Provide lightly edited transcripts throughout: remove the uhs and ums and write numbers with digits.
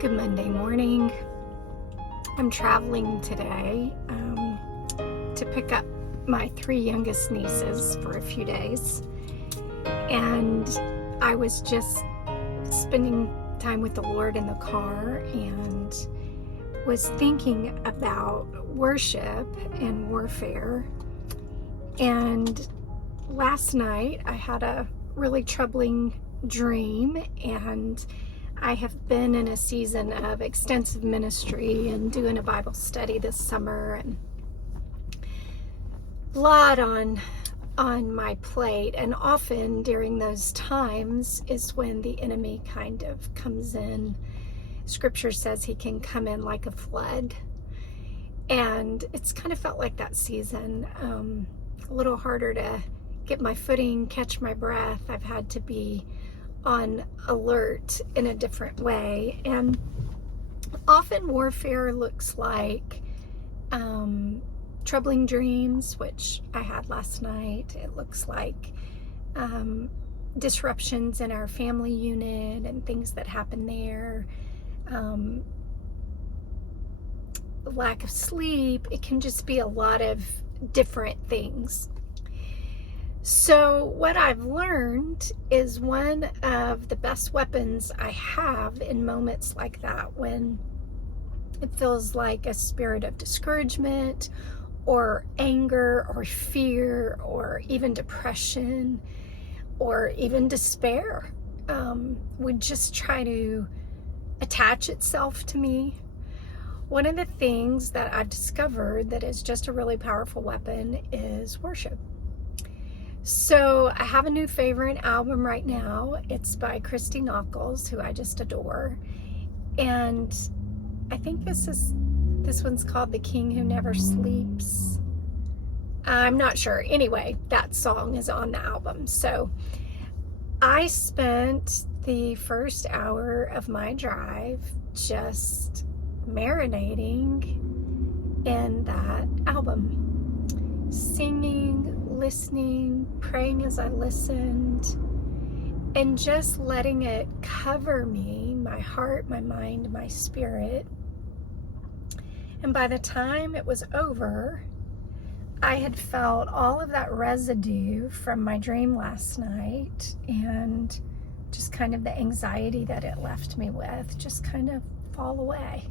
Good Monday morning. I'm traveling today to pick up my three youngest nieces for a few days. And I was just spending time with the Lord in the car and was thinking about worship and warfare. And last night I had a really troubling dream, and I have been in a season of extensive ministry and doing a Bible study this summer, and a lot on my plate. And often during those times is when the enemy kind of comes in. Scripture says he can come in like a flood, and it's kind of felt like that season. A little harder to get my footing, catch my breath. I've had to be on alert in a different way. And often warfare looks like troubling dreams, which I had last night. It looks like disruptions in our family unit and things that happen there. Lack of sleep. It can just be a lot of different things. So what I've learned is one of the best weapons I have in moments like that, when it feels like a spirit of discouragement or anger or fear or even depression or even despair would just try to attach itself to me. One of the things that I've discovered that is just a really powerful weapon is worship. So I have a new favorite album right now. It's by Christy Nockels, who I just adore. And I think this one's called The King Who Never Sleeps. I'm not sure. Anyway, that song is on the album. So I spent the first hour of my drive just marinating in that album, singing, listening, praying as I listened, and just letting it cover me, my heart, my mind, my spirit. And by the time it was over, I had felt all of that residue from my dream last night, and just kind of the anxiety that it left me with just kind of fall away,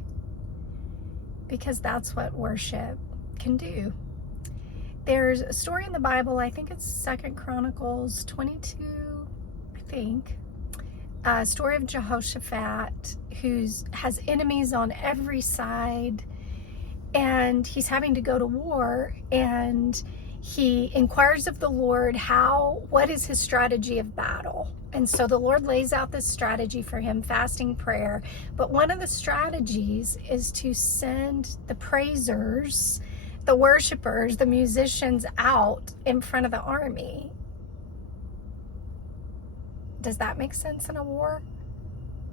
because that's what worship can do. There's a story in the Bible, I think it's 2 Chronicles 22, I think, a story of Jehoshaphat, who has enemies on every side, and he's having to go to war, and he inquires of the Lord what is his strategy of battle. And so the Lord lays out this strategy for him, fasting, prayer. But one of the strategies is to send the praisers, the worshipers, the musicians out in front of the army. Does that make sense in a war?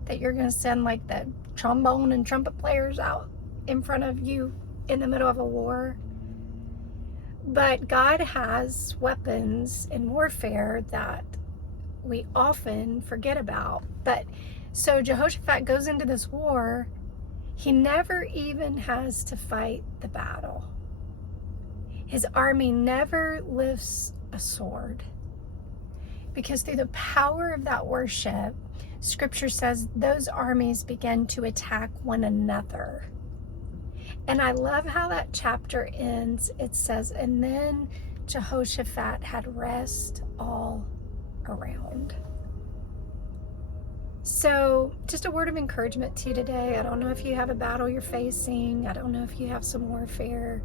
That you're going to send like the trombone and trumpet players out in front of you in the middle of a war? But God has weapons in warfare that we often forget about. But so Jehoshaphat goes into this war. He never even has to fight the battle. His army never lifts a sword, because through the power of that worship, Scripture says those armies began to attack one another. And I love how that chapter ends. It says, and then Jehoshaphat had rest all around. So just a word of encouragement to you today. I don't know if you have a battle you're facing. I don't know if you have some warfare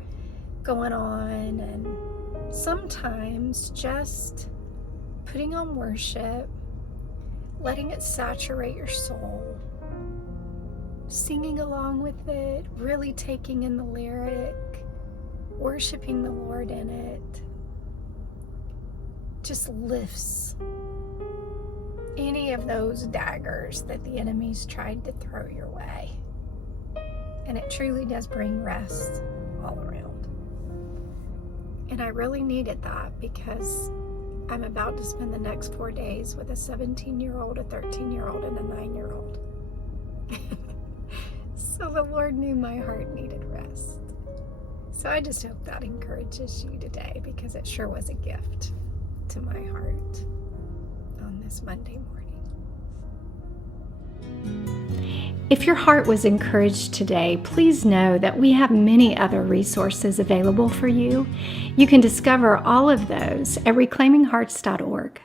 going on, and sometimes just putting on worship, letting it saturate your soul, singing along with it, really taking in the lyric, worshiping the Lord in it, just lifts any of those daggers that the enemy's tried to throw your way. And it truly does bring rest all around. And I really needed that, because I'm about to spend the next 4 days with a 17-year-old, a 13-year-old, and a 9-year-old. the Lord knew my heart needed rest. So I just hope that encourages you today, because it sure was a gift to my heart on this Monday morning. If your heart was encouraged today, please know that we have many other resources available for you. You can discover all of those at reclaiminghearts.org.